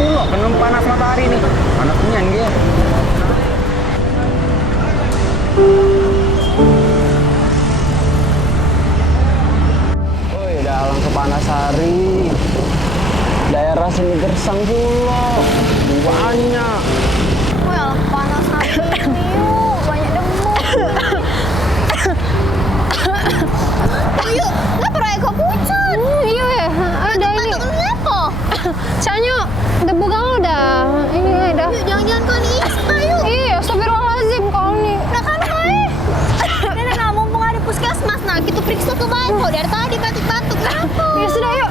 pulau, kena panas matahari nih. Panas nian dia. Woi, dalam Kepanasari. Daerah sini gersang pulau. Banyak. Woi, alam panas hari ini yuk. Banyak debu. Yuk, nggak pernah kau pucat. Iya ya, ada ini. Batuk kenapa? Soalnya debu kamu udah ini udah. Yuk, jangan-jangan kau nih. Ayo. Iya, astagfirullahaladzim kau nih. Nah kan Nenek nggak mumpung ada puskesmas. Nah, kita periksa ke bayi. Kok dari tadi batuk-batuk. Kenapa? Ya sudah yuk,